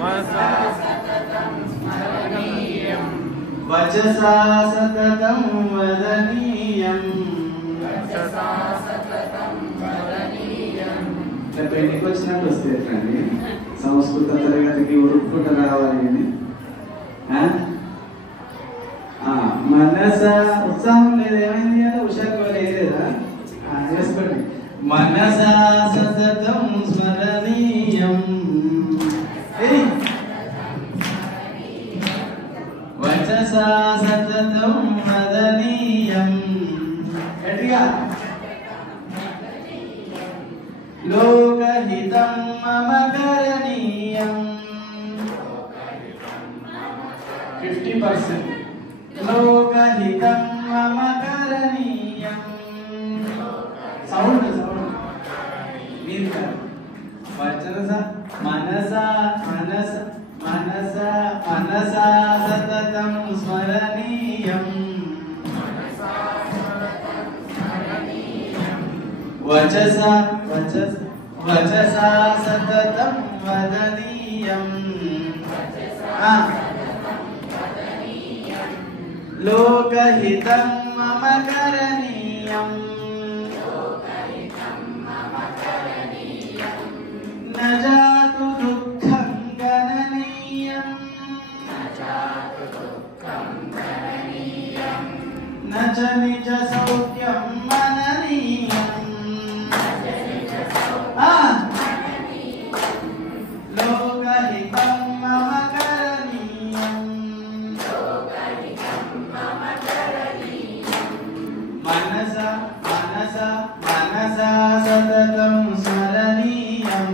మనసా సతతం స్మరణీయం వచసా సతతం వదనీయం వచసా సతతం వదనీయం. ఇట్లా పెళ్లికి వచ్చినట్టు వస్తే ఎట్లండి సంస్కృత తరగతికి ఉరుక్కుంట రావాలి అని మనస ఉత్సాహం లేదు ఏమైంది కదా హుషారు లేదా చేసుకోండి మనసా సతతం స్మరణీయం వచసా సతతం వదనీయం గట్టిగా లోకహితం మమ కరణీయం 50%. లోకహితం మమ కరణీయం సౌండ్ మీరు వచస మనసా మనస మనస మనసా సతతం స్మరణీయం వచసా వచస వచసా సతతం వదనీయం లోకహితం మమ కరణీయం న జాతు దుఃఖం గణనీయం న చ నిజ సౌఖ్యం మననీయం లోకహితం మమ కరణీయం మనస మనస మనసా సతతం స్మరణీయం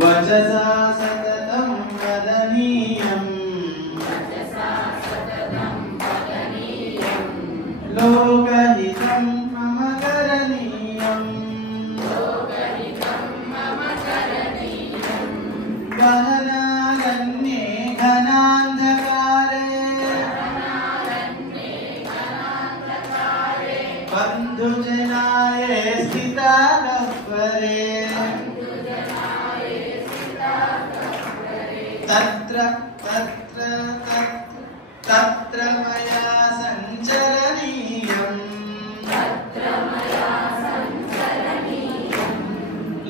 వచసా సతతం వదనీయం లోకహితం మమ కరణీయం గహనారణ్యే ఘనాంధకారే బంధుజనాయే స్థితా గహ్వరే తత్ర తత్ర తత్ర మయా సంచరణీయం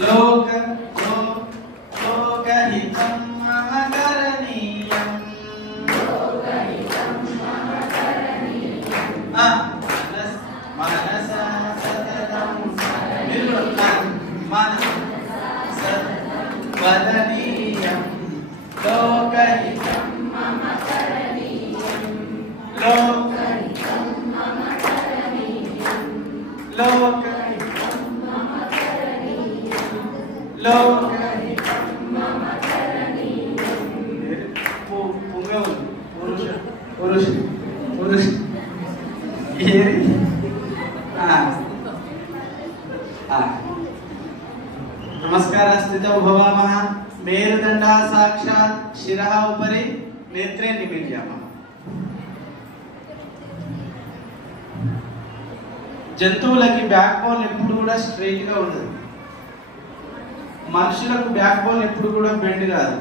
లోక లోకహితం మమ కరణీయం మనసా సతతం మనస వదనీయం లోకహితం మమ కరణీయం లోకహితం మమ కరణీయం లోకహితం మమ కరణీయం లోకహితం మమ కరణీయం పురుష పురుష పురుష नमस्कार स्थितौ भवामः मेरुदण्डः साक्षात् शिरः उपरि नेत्रे निमील्यामः జంతువులకి బ్యాక్ బోన్ ఎప్పుడు కూడా స్ట్రైట్ గా ఉండదు మనుషులకు బ్యాక్ బోన్ ఎప్పుడు కూడా బెండ్ కాదు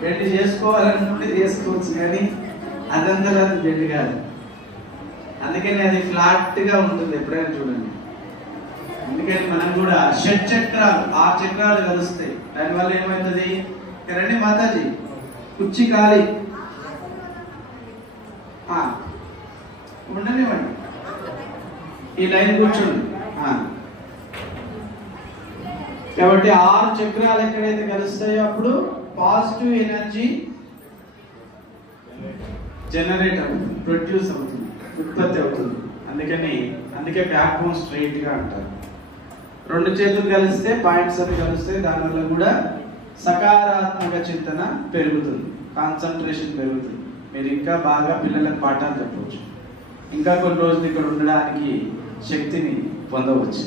బెండ్ చేసుకోవాలనుకుంటే చేసుకోవచ్చు కానీ అదంతా బెండ్ కాదు అందుకని అది ఫ్లాట్ గా ఉంటుంది ఎప్పుడైనా చూడండి అందుకని మనం కూడా షట్ చక్రాలు 6 చక్రాలు కలుస్తాయి దానివల్ల ఏమవుతుంది రండి మాతాజీ కుర్చీ ఖాళీ ఉండనివ్వండి ఈ లైన్ కూర్చోండి కాబట్టి 6 చక్రాలు ఎక్కడైతే కలుస్తాయో అప్పుడు పాజిటివ్ ఎనర్జీ జనరేట్ అవుతుంది ప్రొడ్యూస్ అవుతుంది ఉత్పత్తి అవుతుంది అందుకే బ్యాక్ బోన్ స్ట్రైట్ గా అంటారు 2 చేతులు కలిస్తే పాయింట్స్ అవి కలిస్తే దానివల్ల కూడా సకారాత్మక చింతన పెరుగుతుంది కాన్సంట్రేషన్ పెరుగుతుంది మీరు ఇంకా బాగా పిల్లలకు పాఠాలు చెప్పవచ్చు ఇంకా కొన్ని రోజులు ఇక్కడ ఉండడానికి శక్తిని పొందవచ్చు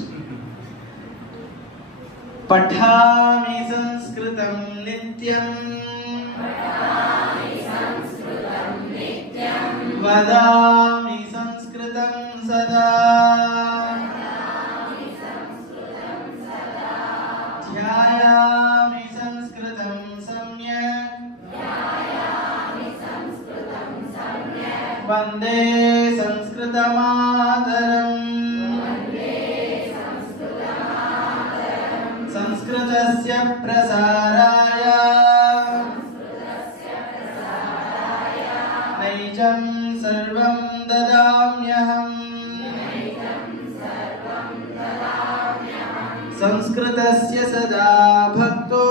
పఠామి సంస్కృతం నిత్యం వదామి సంస్కృతం సదా వందే సంస్కృతమాతరం సంస్కృతస్య ప్రసారాయ నైజం సర్వం దదామ్యహం సంస్కృతస్య సదా భక్తో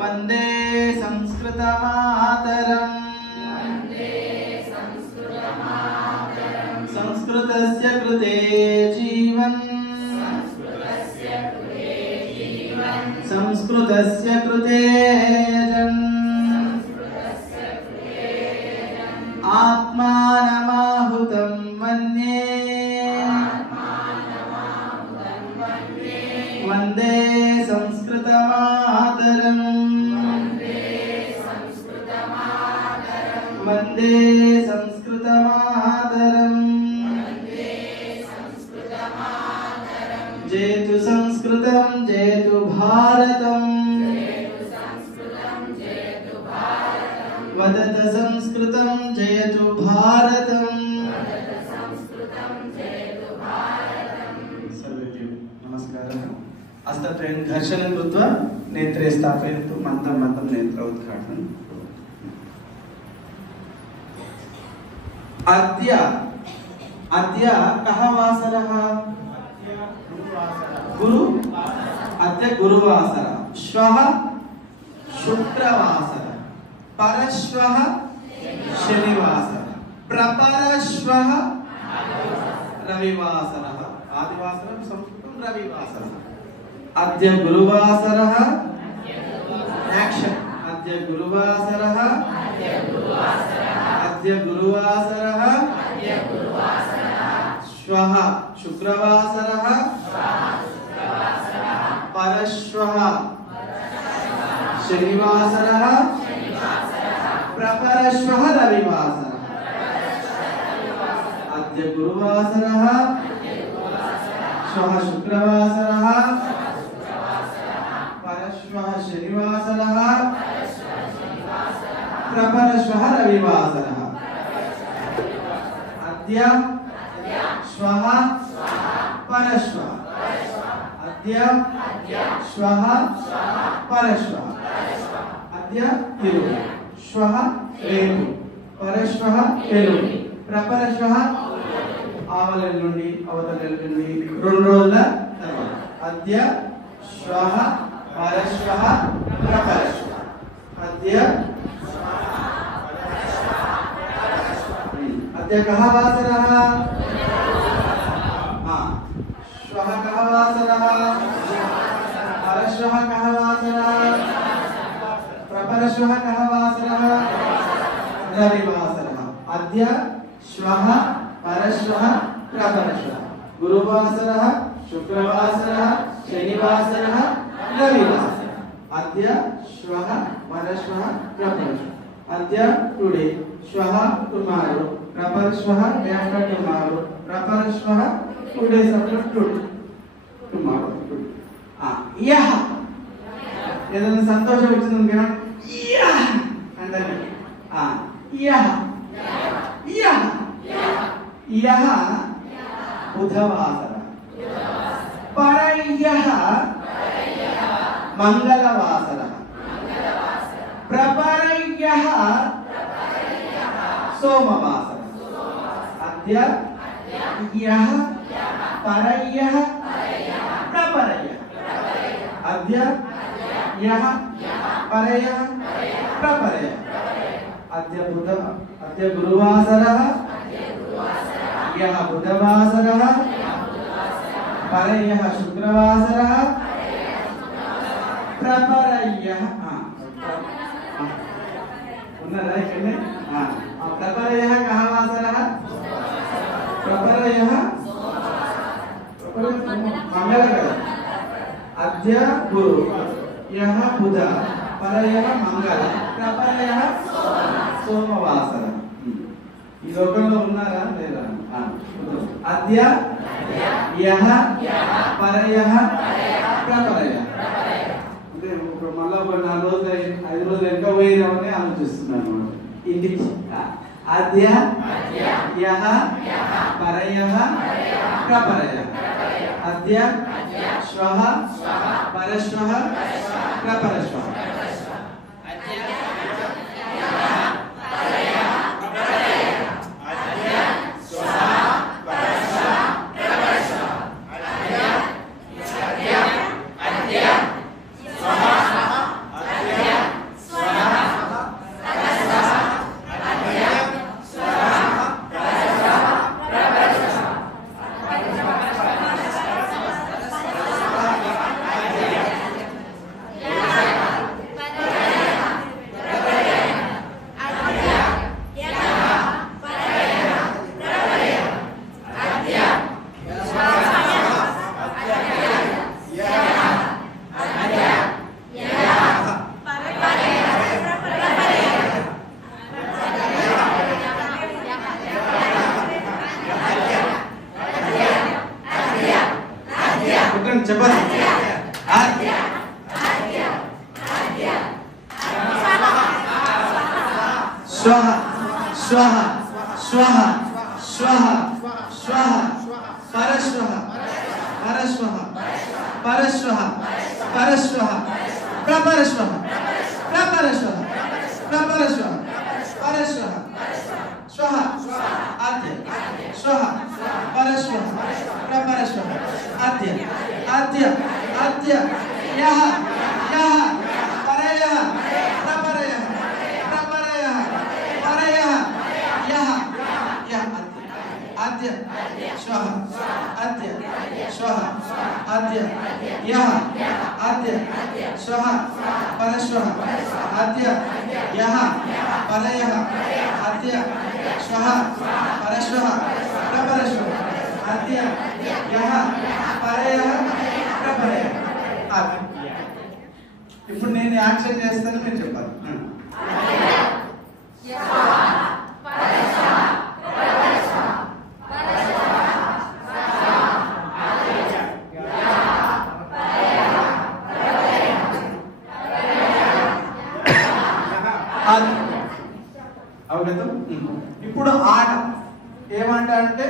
వందే సంస్కృతమాతరం సంస్కృతస్య కృతే జీవన్ సంస్కృతస్య కృతే జన్ ఆత్మానమాహుతం మన్యే వందే సంస్కృతమాతరం వందే సంస్కృతమాతరం జయతు సంస్కృతం జయతు భారతం వదత సంస్కృతం జయతు భారతం సర్వేభ్యో నమస్కారः హస్తత్రయం ఘర్షణం కృత్వా నేత్రే స్థాపయन्तు మంతం మంతం నేత్ర ఉద్ఘాటనం అద్య అద్య కః వాసరः గురు అద్య గురువాసర శ్వః శుక్రవాసర పరశ్వః శనివాసర ప్రపరశ్వః రవివాసరः ఆదివాసరం సంస్కృతం రవివాసరः అద్య గురువాసరः యాక్షన్ అద్య గురువాసరः అద్య గురువాసరः శ్వః శుక్రవాసరः పరశ్వః శనివాసరः ప్రపరశ్వః రవివాసరः అద్య గురువాసరः శ్వః శుక్రవాసరः పరశ్వః శనివాసరः ప్రపరశ్వః రవివాసరः అద్య శ్వః పరశ్వః అద్య శ్వః పరశ్వః అద్య తిరుగు శ్వః రేపు పరశ్వః ఎల్లుండి ప్రపరశ్వః ఆవల నుండి అవతల నుండి 2 రోజుల తర్వాత అద్య శ్వః పరశ్వః ప్రపరశ్వః అద్య అద్య కః వాసరः శ్వః కః వాసరः పరశ్వః కః వాసరः ప్రపరశ్వః కః వాసరः రవివాసరः అద్య శ్వః పరశ్వః ప్రపరశ్వః గురువాసరः శుక్రవాసరः శనివాసరः రవివాసరः అద్య శ్వః పరశ్వః ప్రపరశ్వః అద్య టుడే శ్వః టుమారో ప్రపరశ్వః డే ఆఫ్టర్ టుమారో ప్రపరశ్వః 2 days after టుమారో యహ ఏదైనా సంతోషం వచ్చింది కదా యహ అంటే యహ యహ యహ బుధవాసర పరయ్యః మంగళవాసర ప్రపరయ్యః సోమవాసర అద్య యః పరయ్యః ప్రపరయ్యః అద్య యః పరయ్యః ప్రపరయ్యః అద్య గురువాసరः యః బుధవాసరः పరయ్యః శుక్రవాసరः ప్రపరయ్యః ఉన్నదా ఇక్కడ ప్రపరయ్యః కః వాసరः ప్రపరయ్యః మంగళ కదా అద్య గురు యః బుధ పరయ్యః మంగళ ప్రపరయ్యః సోమవాసర ఈ లోకంలో ఉన్నారా లేదా అద్య యః పరయ్యః ప్రపరయ్యః అంటే ఒక మళ్ళీ ఒక 4 రోజులు 5 రోజులు ఎంత పోయినామని ఆలోచిస్తున్నాను అనమాట. ఇంటికి అద్య యః పరయః ప్రపరయః. అద్య శ్వః పరశ్వః ప్రపరశ్వః. చెప్పండి. స్వః స్వః స్వః స్వః స్వః పరస్వః పరస్వః పరస్వః పరస్వః ప్రపరస్వః ప్రపరస్వః ప్రపరస్వః పరస్వః స్వః అద్య స్వః పరస్వః ప్రపరస్వః అద్య అద్య అద్య యః యః పరయః ప్రపరయః ప్రపరయః పరయః యః యః అద్య శ్వః అద్య శ్వః అద్య యః అద్య శ్వః పరశ్వః అద్య యః పరయః అద్య శ్వః పరశ్వః ప్రపరశ్వః అద్య యః పరయః ప్రపరయః. ఇప్పుడు నేను యాక్షన్ చేస్తాను, మీరు చెప్పాలి. అవగతం. ఇప్పుడు ఆట ఏమంట అంటే,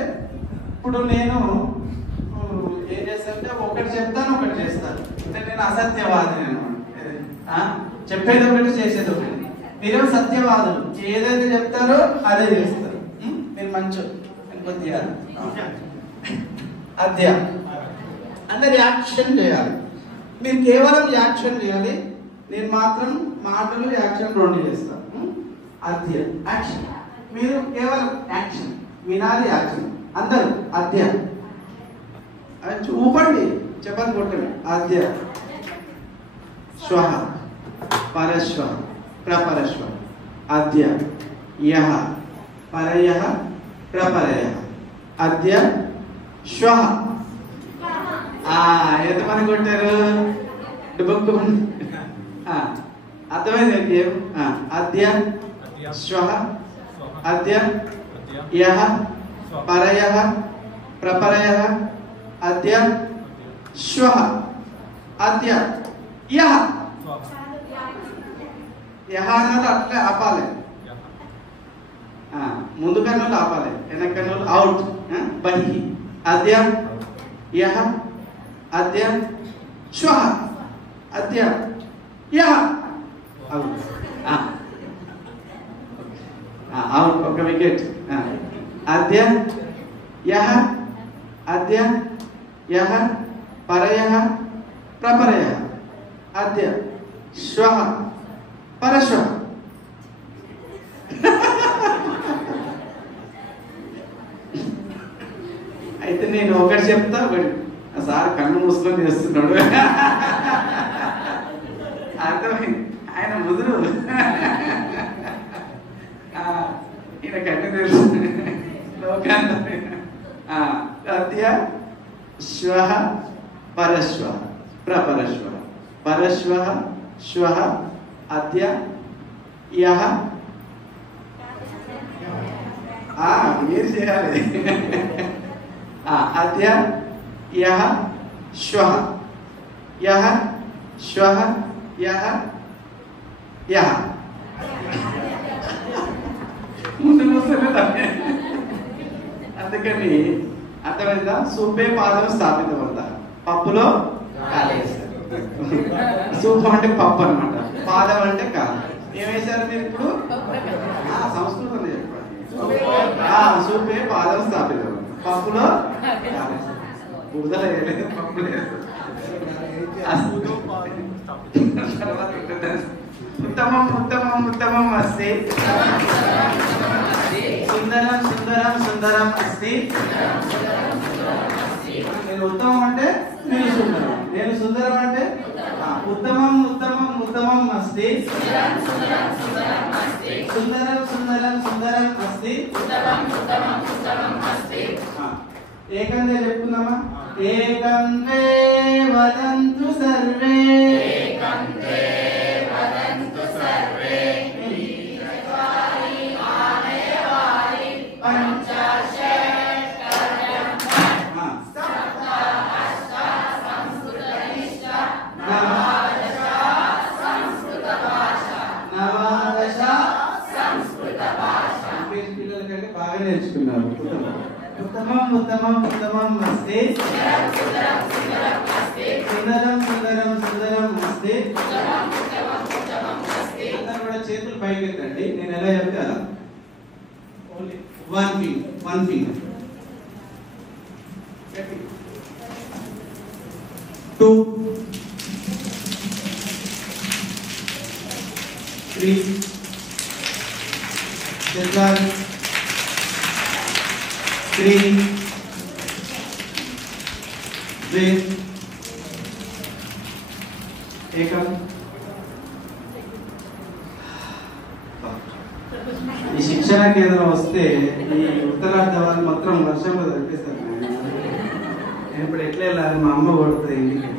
ఇప్పుడు నేను ఏం చేస్తానంటే ఒకటి చెప్తాను ఒకటి చేస్తాను. అంటే నేను అసత్యవాదిని అనమాట. చెప్పేది ఒకటి చేసేది ఒకటి. మీరేమో సత్యవాదులు, ఏదైతే చెప్తారో అదే చేస్తారు. నేను మంచు కొద్దిగా అద్య అందరు యాక్షన్ చేయాలి. మీరు కేవలం యాక్షన్ చేయాలి, నేను మాత్రం మాటలు యాక్షన్ 2 చేస్తాను. అద్య యాక్షన్, మీరు కేవలం యాక్షన్ వినాలి. యాక్షన్ అందరూ అద్య చూపండి, చెప్పండి, కొట్టండి. అద్య శ్వః పరశ్వః ప్రపరశ్వః అద్య యః పరయః ప్రపరయః అద్య శ్వః. ఎంతమంది కొట్టారు? అర్థమైంది. అద్య శ్వః అద్య యః పరయః ప్రపరయః అద్య శ్వః అద్య యః. యః అన్నది అట్లే ఆపాలి, ముందు కన్నులు ఆపాలి, వెనక కన్నులు అవుట్. బహిః అద్య యః అద్య శ్వః అద్య యః అవుట్. అవుట్, ఒక వికెట్. అద్య యః అద్య యః పరయః ప్రపరయః అద్య శ్వః పరశ్వః. అయితే నేను ఒకటి చెప్తా, ఒకటి సార్ కన్ను మూసుకొని చేస్తున్నాడు. అర్థమైంది, ఆయన ముదురు, ఈయన కన్ను తెలుసు. అద్య శ్వః పరశ్వః ప్రపరశ్వః పరశ్వః శ్వః అద్య యః. మీరు చేయాలి. అద్య యః శ్వః యః శ్వః యహ యహ ముందు అందుకని అర్థమైందా? సూపే పాదం స్థాపితమంతా, పప్పులో కాలేస్తారు. సూపు అంటే పప్పు అనమాట, పాదం అంటే కాదు. ఏమేశారు మీరు ఇప్పుడు? సంస్కృతం చెప్పండి. సూపే పాదం స్థాపితం, పప్పులో కాలేస్తారు. బురదలో వేయలేదు, పప్పులో వేస్తారు. ఉత్తమం ఉత్తమం ఉత్తమం అస్తి, సుందరం సుందరం సుందరం అస్తి. నేను ఉత్తమం అంటే నేను సుందరం, నేను సుందరం అంటే ఉత్తమం ఉత్తమం ఉత్తమం అస్తి, సుందరం సుందరం సుందరం అస్తి. ఏకందే చెప్పుకుందామా? ఏకందే వదంతు సర్వే, పిల్లలకంటే బాగా నేర్చుకున్నారు. ఉత్తమం ఉత్తమం ఉత్తమం అస్తి, సుందరం సుందరం సుందరం అస్తి. అందరూ కూడా చేతులు పైకెత్తండి. నేను ఎలా చెప్తా? వన్ ఫింగర్ 2 3 4 3 2 ఏకం. ఈ శిక్షణ కేంద్రం వస్తే ఈ ఉత్తరార్ధ వాళ్ళు మాత్రం వర్షంలో తగ్గిస్తారు. నేను ఇప్పుడు ఎట్లా వెళ్ళాలి? మా అమ్మ కొడుతుంది ఇంటికి.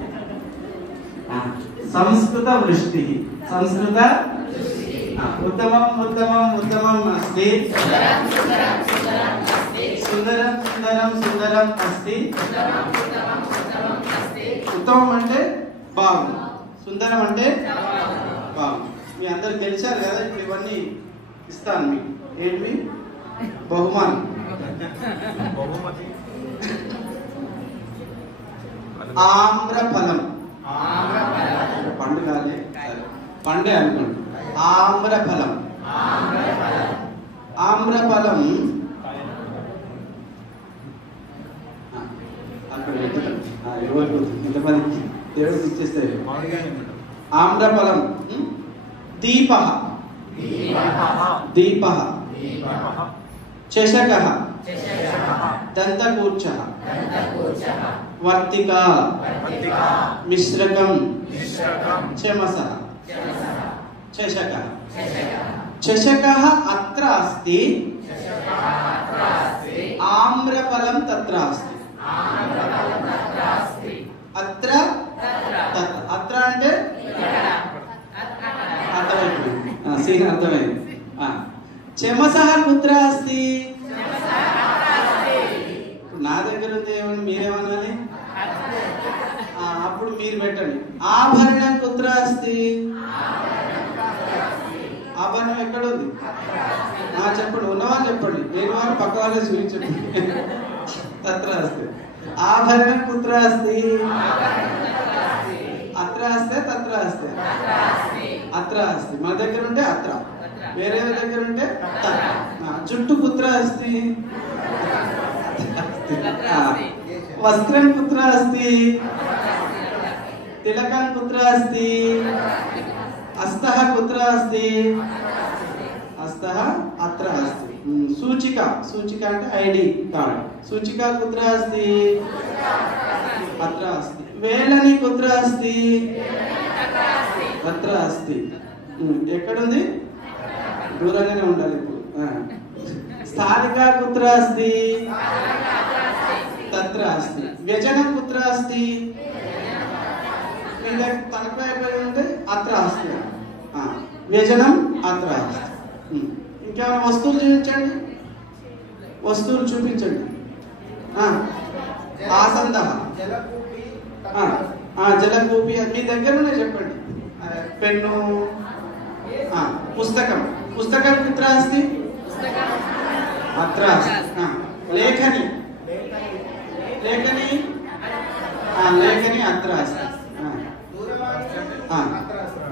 సంస్కృత వృష్టి, సంస్కృత ఉత్తమం ఉత్తమం ఉత్తమం అస్తి, సుందరం సుందరం సుందరం అస్తి. ఉత్తమం అంటే బాగుంది, సుందరం అంటే బాగుంది. మీ అందరు గెలిచారు కదా, ఇప్పుడు ఇవన్నీ ఇస్తాను మీకు. ఏంటి బహుమానం? ఆమ్రఫలం. పండు కాలే, పండే అనుకోండి. ఆమ్రఫలం. ఆమ్రఫలం అక్కడ ఎవరు ఎంతమందికి దేవుడికి ఇచ్చేస్తే. ఆమ్రఫలం. దీప, దీప. చషక, దంతకూర్చ, వర్తిక, మిశ్రకం, చమస, చషక. చషక అత్ర అస్తి, ఆమ్రఫలం తత్ర అస్తి. అత్ర అత్ర అంటే అర్థమైపోయింది, సీన్ అర్థమైంది. చమసః కుత్ర అస్తి? నా దగ్గర ఉంది ఏమని మీరేమనాలి? అప్పుడు మీరు పెట్టండి. ఆభరణం కుత్ర అస్తి? ఆభరణం ఎక్కడ ఉంది? చెప్పండి, ఉన్నవాళ్ళు చెప్పండి, లేని వాళ్ళు పక్క వాళ్ళే చూపించండి. తత్ర అస్తి. ఆభరణం కుత్ర అస్తి? అత్ర అస్తే తత్ర అస్తే? అత్ర అస్తి. మన దగ్గర ఉంటే అత్ర, వేరే దగ్గర ఉంటే జుట్టు కుత్ర అస్తి? వస్త్రం కుత్ర అస్తి? తిలకం కుత్ర అస్తి? హస్తః కుత్ర అస్తి? హస్తః అత్ర అస్తి. సూచిక, సూచిక అంటే ఐడి కార్డ్. సూచిక కుత్ర అస్తి? అత్ర అస్తి. వేలని కుత్ర అస్తి? అత్ర అస్తి. ఎక్కడుంది? దూరంగానే ఉండాలి ఇప్పుడు. స్థానిక కుత్ర అస్తి? తత్ర అస్తి. వ్యజనం కుత్ర అస్తి? తనకు అయిపోయి ఉంటే అత్ర అస్తి. వ్యజనం అత్ర అస్తి. ఇంకేమైనా వస్తువులు చూపించండి, వస్తువులు చూపించండి. ఆసంద, జలకూపి మీ దగ్గర చెప్పండి. पेन्नु पुस्तकं पुस्तकं कुत्र अस्ति अत्र अस्ति लेखनी लेखनी लेखनी अत्र अस्ति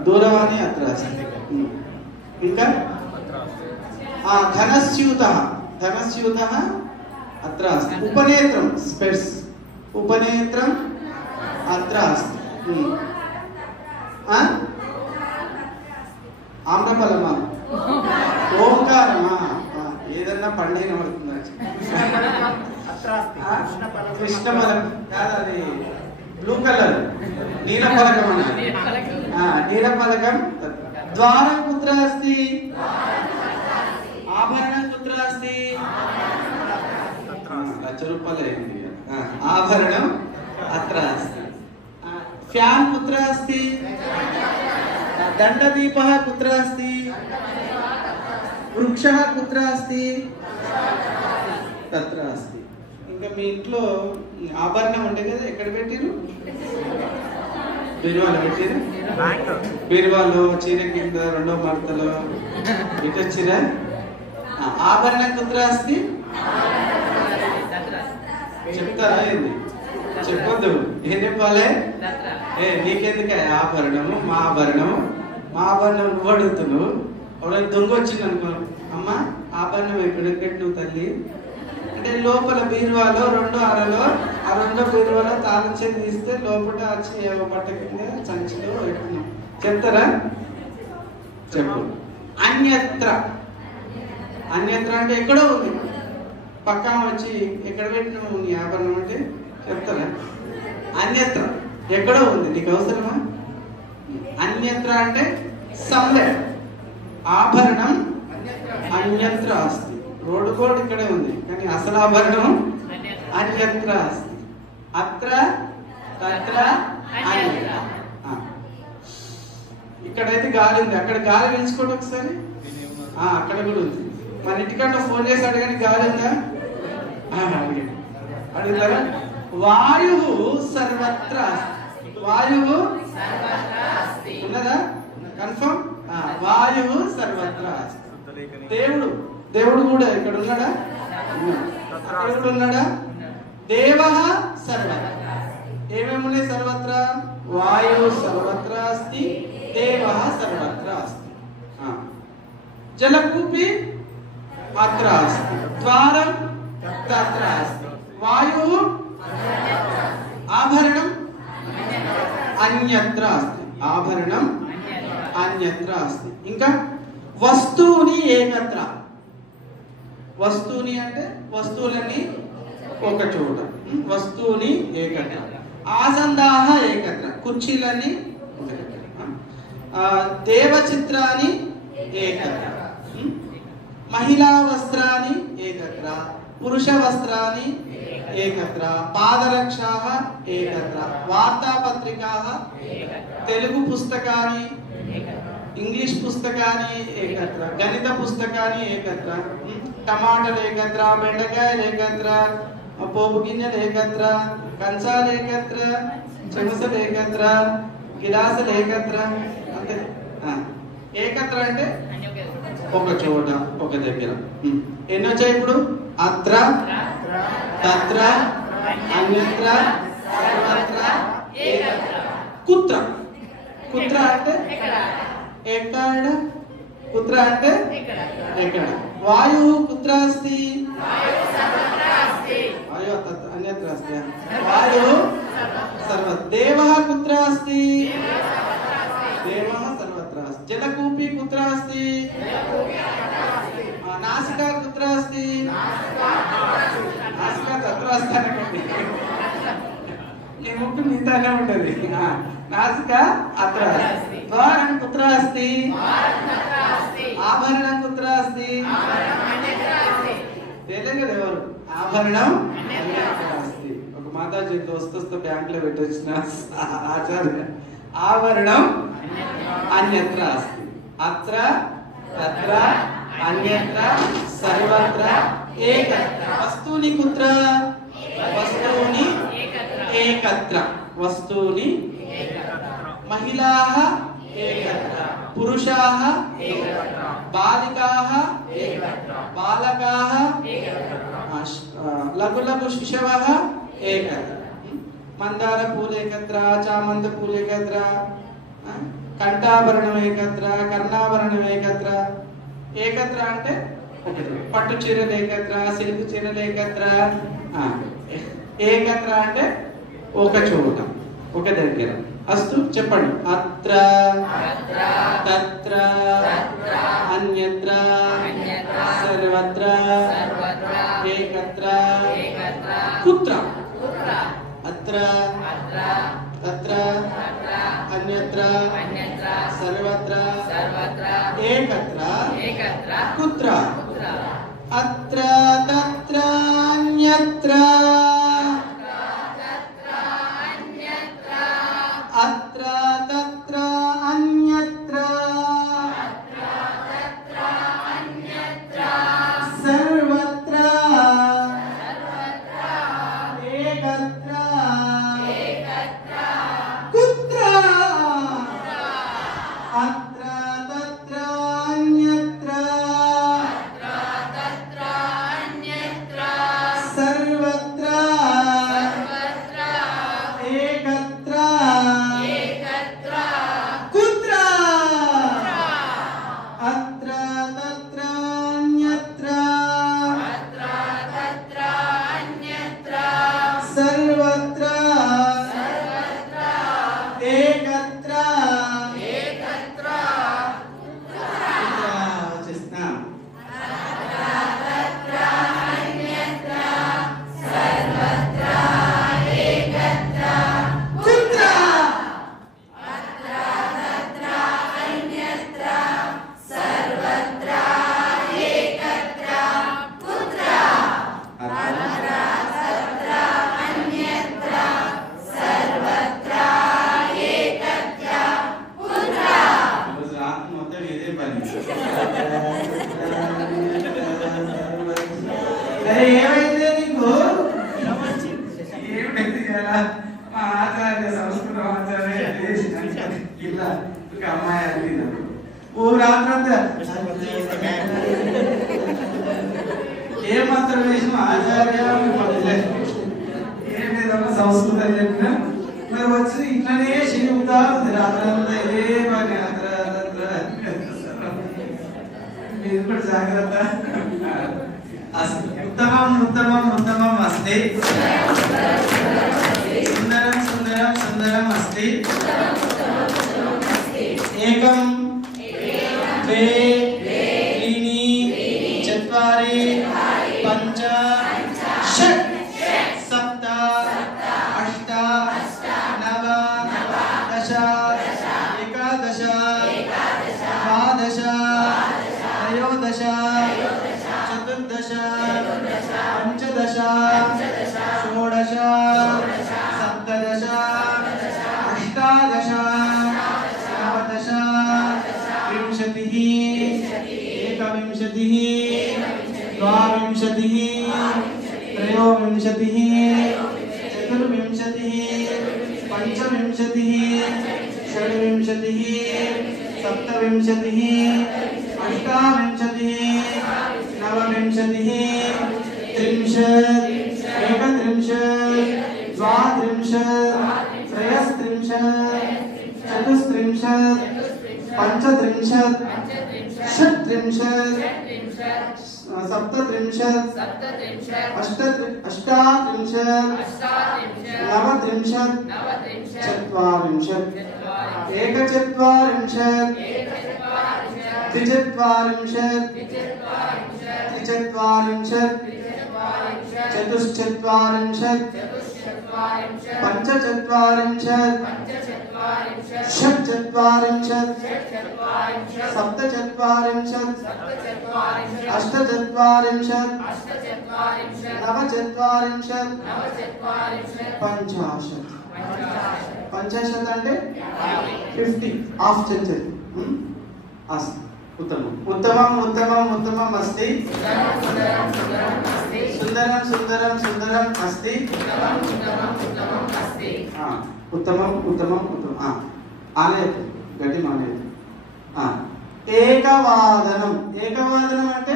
दूरवाणी अत्र अस्ति ఇంకా धनस्यूतः धनस्यूतः अत्र अस्ति उपनेत्रं स्पेट्स उपनेत्रं अत्र अस्ति आम्रफलमा ओंकारमा ఏదన్నా పండు వినబడుతుంది కృష్ణఫలం కాదు అది బ్లూ కలర్ నీలఫలకం అన్నది నీలఫలకం ద్వారం కుత్ర అస్తి ఆభరణం కుత్ర అస్తి లక్షరూపాయలు ఆభరణం అత్ర అస్తి ఫ్యాన్ కుత్ర అస్తి दंडदीपः कुत्र अस्ति वृक्षः कुत्र अस्ति तत्र अस्ति ఇంకా మీ ఇంట్లో ఆభరణం ఉండే కదా ఎక్కడ పెట్టిరు బీరువాలో పెట్టిరు బీరువాలో చీర కింద రెండో మడతలో ఇటొచ్చిరా ఆభరణం కుత్ర అస్తి చెప్తారా ఏంది చెప్పొద్దు ఏం చెప్పాలి నీకెందుకు ఆభరణము మా ఆభరణము మా ఆభరణం నువ్వు అడుగుతున్నావు ఎవరైనా దొంగ వచ్చింది అనుకో అమ్మ ఆభరణం ఎక్కడెక్కడు తల్లి అంటే లోపల బీరువాలో రెండో అరలో ఆ రెండో బీరువాలో తాళం చేతి తీస్తే లోపల వచ్చి బట్ట కింద సంచిలో పెట్టుకున్నాం చెప్తారా చెప్పు అన్యత్ర అన్యత్ర అంటే ఎక్కడో ఉంది పక్కా వచ్చి ఎక్కడ పెట్టినావు నీ ఆభరణం అంటే చెప్తారా అన్యత్ర ఎక్కడో ఉంది నీకు అవసరమా అన్యత్ర అంటే సమ్వేర్ ఆభరణం అన్యత్ర అస్తి రోడ్డు కూడా ఇక్కడే ఉంది కానీ అసలు ఆభరణం అన్యత్ర అస్తి అత్ర తత్ర అన్యత్ర ఇక్కడైతే గాలి ఉంది అక్కడ గాలి పీల్చుకోండి ఒకసారి అక్కడ కూడా ఉంది మన ఇంటికంటే ఫోన్ చేసి అడగండి గాలి ఉందా అడుగుతారా వాయు సర్వత్ర వాయు ఉన్నదా కన్ఫర్మ్ వాయు సర్వత్ర దేవుడు దేవుడు కూడా ఇక్కడ ఉన్నాడా దేవుడు ఉన్నాడా దేవ సర్వత్ర ఏమేమి ఉన్నాయి సర్వత్ర వాయు సర్వత్ర అస్తి దేవ సర్వత్ర అస్తి జలకూపి అత్ర అస్తి ద్వారం తత్ర అస్తి వాయు ఆభరణం అన్యత్ర అస్తి ఆభరణం అన్యత్ర అస్తి ఇంకా వస్తువుని ఏకత్ర వస్తువుని అంటే వస్తువులని ఒక చోట వస్తువుని ఏకత్ర ఆసందాహ ఏకత్ర కుర్చీలని ఒక దగ్గర దేవ చిత్రాన్ని ఏకత్ర మహిళా వస్త్రాన్ని ఏకత్ర పురుష వస్త్రాన్ని ఏకత్ర పాదరక్షాः ఏకత్ర వార్తాపత్రికాः తెలుగు పుస్తకాన్ని ఇంగ్లీష్ పుస్తకాన్ని ఏకత్ర గణిత పుస్తకాన్ని ఏకత్ర టమాటాలు ఏకత్ర బెండకాయలు ఏకత్ర పోపు గింజలు ఏకత్ర కంచాలు ఏకత్ర చెమసలు ఏకత్ర గిలాసులు ఏకత్ర అంతే ఏకత్ర అంటే ఒక చోట ఒక దగ్గర ఎన్ని వచ్చాయి ఇప్పుడు అత్ర తత్ర అన్యత్ర సర్వత్ర ఏకత్ర కుత్ర కుత్ర అంటే ఎక్కడ కుత్ర అంటే ఎక్కడ వాయు కుత్ర అస్తి వాయు అన్యత్ర అస్తి వాయు సర్వత్ర దేవః కుత్ర అస్తి దేవః సర్వత్ర అస్తి జలకూపి కుత్ర అస్తి నాసికా కుత్ర అస్తి నాసికా తత్ర అస్తి అనుకోండి నీ ముక్కు మిగతానే ఉంటది నాసికా అత్ర అస్తి ద్వారం కుత్ర అస్తి ఆభరణం కుత్ర అస్తి తెలియదు కదా ఎవరు ఆభరణం అస్తి ఒక మాతాజీ వస్తూ బ్యాంక్ లో పెట్టొచ్చిన ఆచార్య ఆభరణం అన్యత్ర అస్తి అత్ర తత్ర అన్యత్ర సర్వత్ర ఏకత్ర వస్తూని కుత్ర వస్తూని ఏకత్ర వస్తూని మహిళాः पुरुषाः बालिकाः बालकाः लघु लघु शिशवः एकत्र मंदार फूल एकत्र चामंत फूल एकत्र कंठाभरणम एकत्र कर्णाभरणम एकत्र एकत्र అంటే పట్టు చీరలు ఏకత్ర సిల్క్ చీరలు ఏకత్ర ఏకత్ర అంటే ఒక చోట ఒక దగ్గర అస్తు చెప్పండి అత్ర తత్ర అన్యత్ర సర్వత్ర ఏకత్ర కుత్ర అత్ర తత్ర అన్యత్ర సర్వత్ర ఏకత్ర కుత్ర అత్ర తత్ర అన్యత్ర అత్ర తత్ర అన్యత్ర సర్వత్ర ఏకత్ర కుత్ర అత్ర తత్ర అన్యత్ర సర్వత్ర ఏకత్ర కుత్ర అత్ర తత్ర అన్యత్ర సర్వత్ర ఏకత్ర వచ్చేస్తున్నా కుత్ర ఈరోజు రాత్రి మొత్తం ఇదే పని. అరే ఏమైంది నీకు? ఏమైంది కదా? మా ఆచార్య సంస్కృత ఆచార్య ఇలా ఒక అమ్మాయి అడిగిన ఓ రాత్రంతా ఏ మాత్రం వేసిన ఆచార్య ఏం లేదమ్మా సంస్కృతం చెప్పిన మరి వచ్చి ఇట్లనే చెబుతా ఉంది రాత్రంతా ఇదే పని మీరు కూడా జాగ్రత్త. ఉత్తమం ఉత్తమం ఉత్తమం అస్తి సుందరం సుందరం సుందరం అస్తి ఏకం ద్వే త్రీణి చత్వారి పంచ షట్ సప్త అష్ట నవ దశ ఏకాదశ ద్వాదశ త్రయోదశ చతుర్దశ పంచదశ షోడశ సప్తదశ అష్టాదశ నవదశ వింశతిః ఏకవింశతిః ద్వావింశతిః త్రయోవింశతిః చతుర్వింశతిః పంచవింశతిః షడ్వింశతిః సప్తవింశతిః అష్టావింశతిः నవవింశతిः త్రింశత్ ఏకత్రింశత్ ద్వాత్రింశత్ త్రయస్త్రింశత్ చతుస్త్రింశత్ పంచత్రింశత్ షట్త్రింశత్ సప్తత్రింశత్ అష్టాత్రింశత్ నవత్రింశత్ చత్వారింశత్ ఏకచత్వారింశత్ ద్విచత్వారింశత్ త్రిచత్వారింశత్ చతుశ్చత్వారింశత్ పంచచత్వారింశత్ షట్చత్వారింశత్ సప్తచత్వారింశత్ అష్టచత్వారింశత్ నవచత్వారింశత్ పంచాశత్ పంచాశత్ అంటే 50 హాఫ్ సెంచరీ అస్తి ఉత్తమం ఉత్తమం ఉత్తమం ఉత్తమం అస్తి సుందరం సుందరం సుందరం అస్తి ఉత్తమం ఉత్తమం ఉత్తమం ఆలయ గట్టి మానేది. ఏకవాదనం. ఏకవాదనం అంటే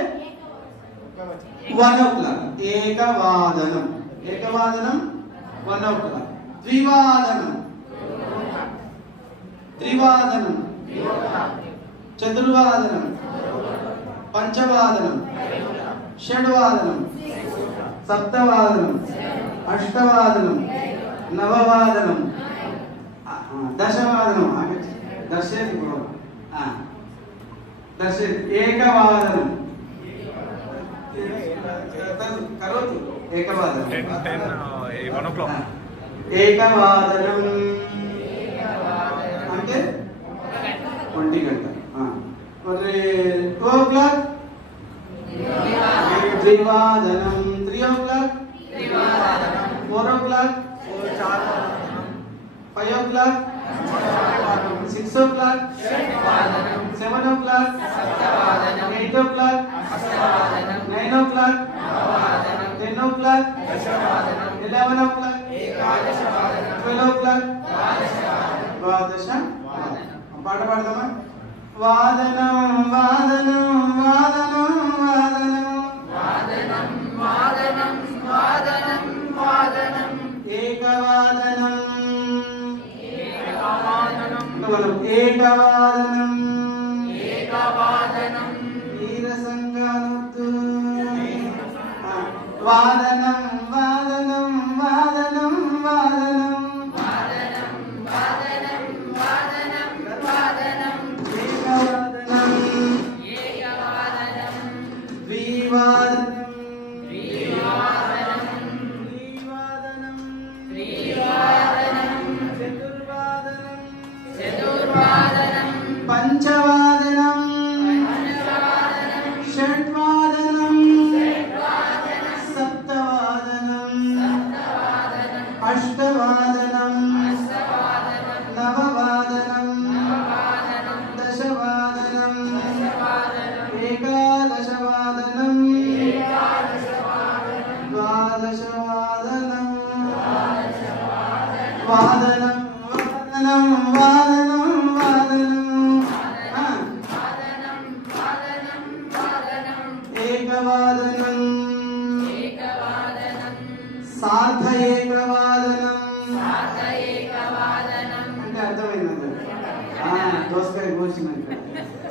1 o'clock. ఏకవాదనం. ఏకవాదనం 1 o'clock. ద్వివాదనం. త్రివాదనం. చతుర్వాదనం. పంచవాదనం. షడ్వాదనం. సప్తవాదనం. అష్టవాదనం. నవవాదనం. దశవాదనం. దర్శేది దర్శేది. ఏకవాదనం. కరోతు ఏకవాదనం. ఏకవాదనం అంటే 1 గంట. మరి 2 o'clock ద్వివాదనం. 3 o'clock 4 o'clock 5 o'clock 6 o'clock 7 o'clock 8 o'clock 9 o'clock 10 o'clock 11 o'clock 12 o'clock ద్వాదశ. పాట పాడదామా? వాదనం వాదనం వాదనం వాదనం వాదనం వాదనం వాదనం ఏకవాదనం. ఏకవాదనం ఏకవాదనం నీరసంగానొద్దు. వాదనం వాదనం వాదనం వాదనం వాదనం వాదనం వాదనం వాదనం ఏకవాదనం ఏకవాదనం ద్వివాదనం ద్వివాదనం త్రివాదనం త్రివాదనం చతుర్వాదనం చతుర్వాదనం పంచవాదనం పంచవాదనం షడ్వాదనం షడ్వాదనం సప్తవాదనం సప్తవాదనం అష్టవాదనం అష్టవాదనం నవవాదనం నవవాదనం దశవాదనం దశవాదనం ఏకాదశవాదనం ఏకాదశవాదనం ద్వాదశవాదనం ద్వాదశవాదనం వాదనం వాదనం వాదనం వాదనం వాదనం వాదనం ఏకవాదనం ఏకవాదనం సార్ధ ఏకవాదనం సార్ధ ఏకవాదనం అంటే అర్థమైంది. దోసకాయ కోసినాక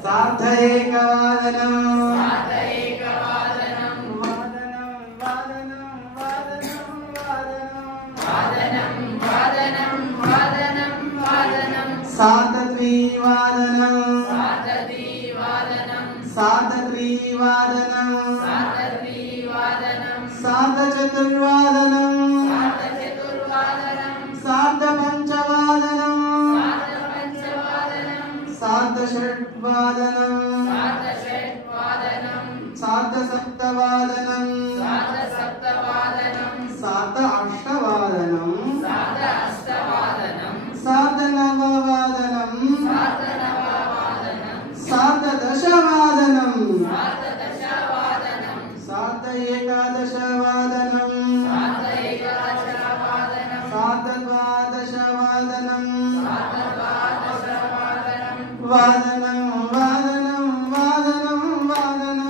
సార్ధ ఏకవాదనం సార్ధ ఏకవాదనం వాదనం వాదనం వాదనం వాదనం వాదనం వాదనం వాదనం సార్ధ ద్వివాదనం సార్ధ ద్వివాదనం సార్ధ త్రివాదనం సార్ధ త్రివాదనం సార్ధ చతుర్వాదనం సార్ధ చతుర్వాదనం సార్ధ పంచవాదనం సార్ధ పంచవాదనం సార్ధ షడ్వాదనం సార్ధ షడ్వాదనం సార్ధ సప్తవాదనం సార్ధ సప్తవాదనం సార్ధ అష్టవాదనం సార్ధ అష్టవాదనం సార్ధ నవవాదనం సార్ధ నవవాదనం సార్ధ దశవాదనం సార్ధ దశవాదనం సార్ధ ఏకాదశవాదనం సార్ధ ఏకాదశవాదనం సార్ధ ద్వాదశవాదనం సార్ధ ద్వాదశవాదనం వాదనం వాదనం వాదనం వాదనం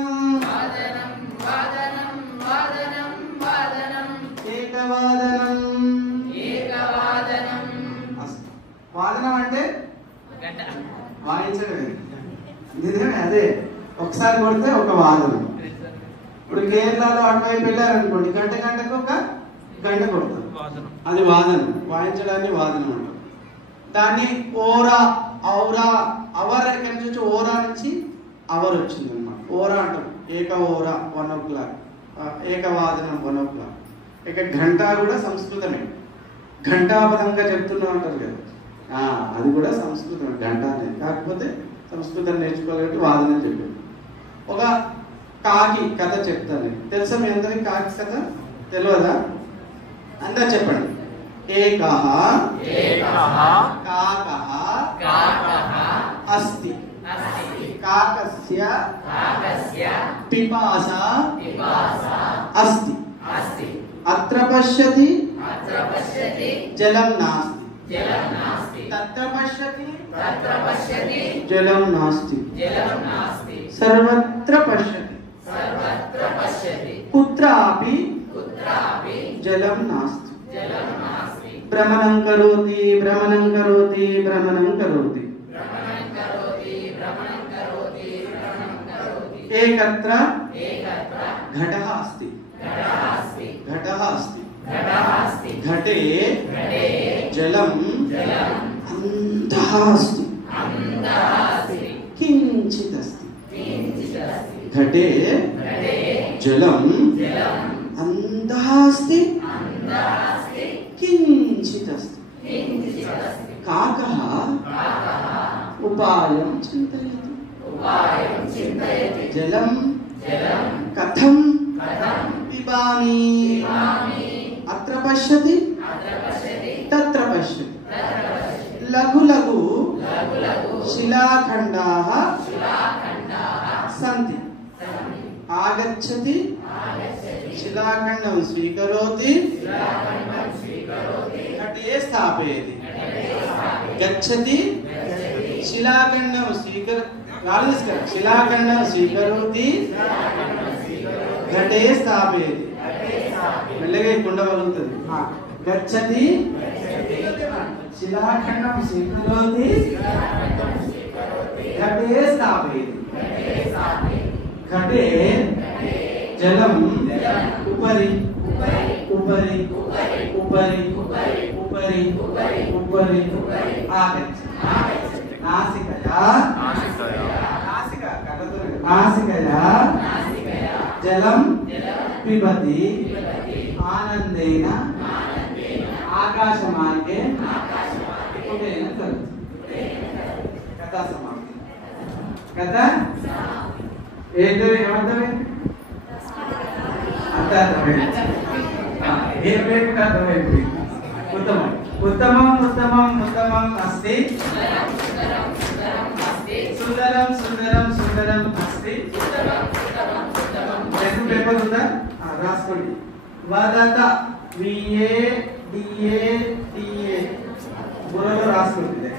వాదనం వాదనం వాదనం వాదనం ఏకవాదనం ఏకవాదనం. వాదనం అంటే వాయించడమే. నిజమే, అదే ఒకసారి కొడితే ఒక వాదనం. ఇప్పుడు కేరళలో అటువైపు వెళ్ళారనుకోండి, గంటకు ఒక గంట కొడతారు, అది వాదనం. వాయించడాన్ని వాదనం అంటారు. దాన్ని ఓరా ఔరా అవర్ ఎక్కడి నుంచి వచ్చి ఓరా నుంచి అవర్ వచ్చింది అనమాట. ఓరా అంటాం. ఏక ఓరా 1 o'clock, ఏకవాదనం 1 o'clock. ఇక గంట కూడా సంస్కృతమే. ఘంటాపదంగా చెప్తున్నా ఉంటారు కదా, అది కూడా సంస్కృతం గంట అనేది. కాకపోతే సంస్కృతం నేర్చుకోవాలంటే వాదనం చెప్పాడు. ఒక కాకి కథ చెప్తాను. తెలుసా మీ అందరికి కాకి కథ? తెలియదా? అందరు చెప్పండి. ఏకః కాకః అస్తి కాకస్య పిపాస అస్తి అత్ర పశ్యతి జలం నాస్తి తత్ర పశ్యతి తత్ర పశ్యతి జలం నాస్తి జలం నాస్తి సర్వత్ర పశ్యతి సర్వత్ర పశ్యతి కుత్రాపి కుత్రాపి జలం నాస్తి జలం నాస్తి భ్రమణం కరోతి భ్రమణం కరోతి భ్రమణం కరోతి భ్రమణం కరోతి భ్రమణం కరోతి భ్రమణం కరోతి ఏకత్ర ఏకత్ర ఘటః అస్తి ఘటః అస్తి ఘటః అస్తి ఘటః అస్తి ఘటే ఘటే జలం జలం అంతః అస్తి అంతః అస్తి కించిత్ అస్తి కించిత్ అస్తి ఘటే ఘటే జలం జలం అంతః అస్తి అంతః అస్తి కించిత్ అస్తి కించిత్ అస్తి కాకః కాకః ఉపాయం చింతయతి ఉపాయం చింతయతి జలం జలం కథం కథం పిబామి పిబామి అత్ర పశ్యతి అత్ర పశ్యతి తత్ర పశ్యతి తత్ర పశ్యతి లఘు లఘు లఘు లఘు శిలాఖండాః శిలాఖండాః సంతి సంతి ఆగచ్చతి ఆగచ్చతి శిలాఖండం స్వీకరోతి శిలాఖండం స్వీకరోతి ఘటే స్థాపయతి ఘటే స్థాపయతి గచ్చతి గచ్చతి శిలాఖండం శిలాఖండం స్వీకరోతి ఘటే స్థాపయతి మెల్లగా కుండ వలుగుతుంది గచ్చతి శిలాఖండం స్వీకరోతి ఘటే స్థాపయతి ఘటే జలం ఉపరి ఉపరి ఉపరి ఉపరి ఉపరి ఆగచ్చతి నాసికయా నాసికయా జలం పిబతి ఆనందేన ఆకాశమార్గే ఉదయన కరోతి కథా సమాప్తి కథ ఏంటో ఏమర్థమైంది అర్థమైంది ఏం పేరు అర్థమైంది ఉత్తమం ఉత్తమం ఉత్తమం ఉత్తమం అస్తి సుందరం సుందరం సుందరం అస్తి రెండు పేపర్ ఉందా రాసుకోండి వదత విఏ డిఏ టిఏ బుర్రలో రాసుకోండి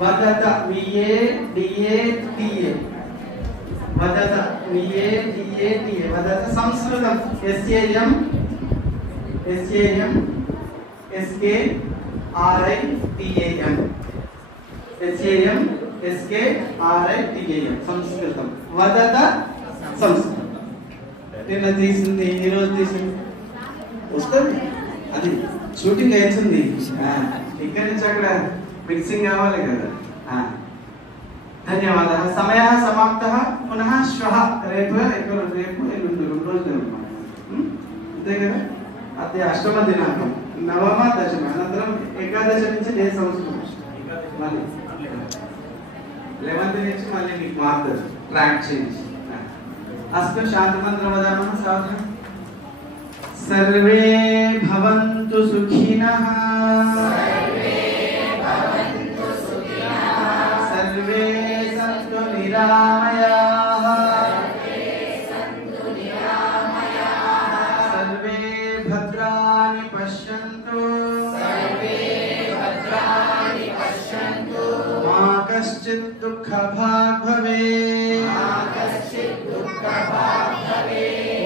వదత విఏ డిఏ టిఏ వదత విఏ డిఏ టిఏ వదత సంస్కృతం S A M S A M S K R I T A M S A M S K R I T A M సంస్కృతం వదత సంస్కృతం నిన్న తీసింది ఈరోజు తీసింది వస్తుంది అది షూటింగ్ అవుతుంది ఇక్కడి నుంచి అక్కడ మిక్సింగ్ కావాలి కదా ధన్యవాదాలు సమయ సమాప్త పునః శ్వః రేపు రేపు ఎల్లుండి 2 రోజులు అనమాట అంతే కదా అదే అష్టమ దినాంకం నవమ దశమ అనంతరం ఏకాదశి నుంచి ఏ సంవత్సరం మళ్ళీ 11th నుంచి మళ్ళీ మీకు మారుతుంది ట్రాక్ చేంజ్ అస్మ శాంతి మంత్రం వదామः సాధన సర్వే భవంతు సుఖినః సర్వే సంతు నిరామయాః సర్వే భద్రాణి పశ్యంతు మా కశ్చిత్ దుఃఖభాగ్ భవేత్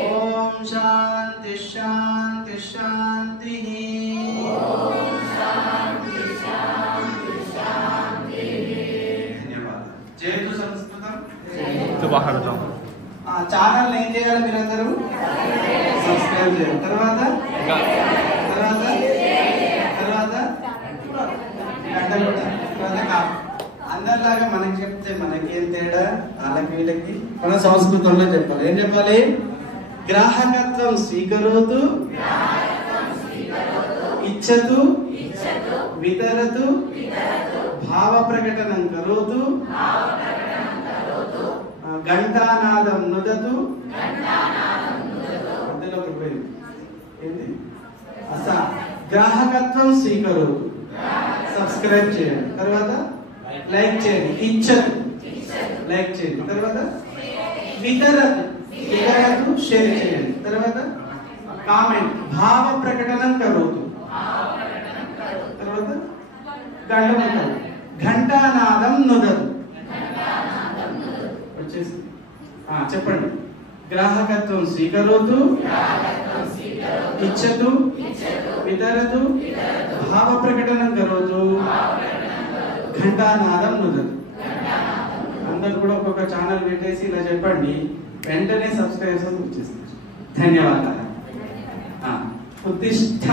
ఓం శాంతి శాంతి శాంతి ధన్యవాదాలు జయతు సంస్కృతం ఆ ఛానల్ ఏం చేయాలి మీరందరూ సబ్స్క్రైబ్ చేయాలి తర్వాత తర్వాత తర్వాత గంట కొట్టాలి తర్వాత అందరిలాగా మనకి చెప్తే మనకేం తేడా వాళ్ళకి వీళ్ళకి మన సంస్కృతంలో చెప్పాలి ఏం చెప్పాలి గ్రాహకత్వం స్వీకరోతు ఇచ్చతు వితరతు భావ ప్రకటనం కరోతు ఘంటానాదం నుదతు మధ్యలో పోయింది ఏంది అసా గ్రాహకత్వం స్వీకరోతు సబ్స్క్రైబ్ చేయండి తర్వాత లైక్ చేయండి ఇచ్చతు లైక్ చేయండి తర్వాత వితరతు వితరతు షేర్ చేయండి తర్వాత కామెంట్ భావ ప్రకటనం కరోతు తర్వాత గంట కొట్టదు. ఘంటానాదం నుదదు వచ్చేసి చెప్పండి. గ్రాహకత్వం స్వీకరోతు ఇచ్చతు వితరతు భావ ప్రకటనం కరోతు ఘంటానాదం నుదదు. అందరూ కూడా ఒక్కొక్క ఛానల్ పెట్టేసి ఇలా చెప్పండి, వెంటనే సబ్స్క్రైబర్స్ వచ్చేస్తుంది. ధన్యవాదాలు. ఉత్తిష్ట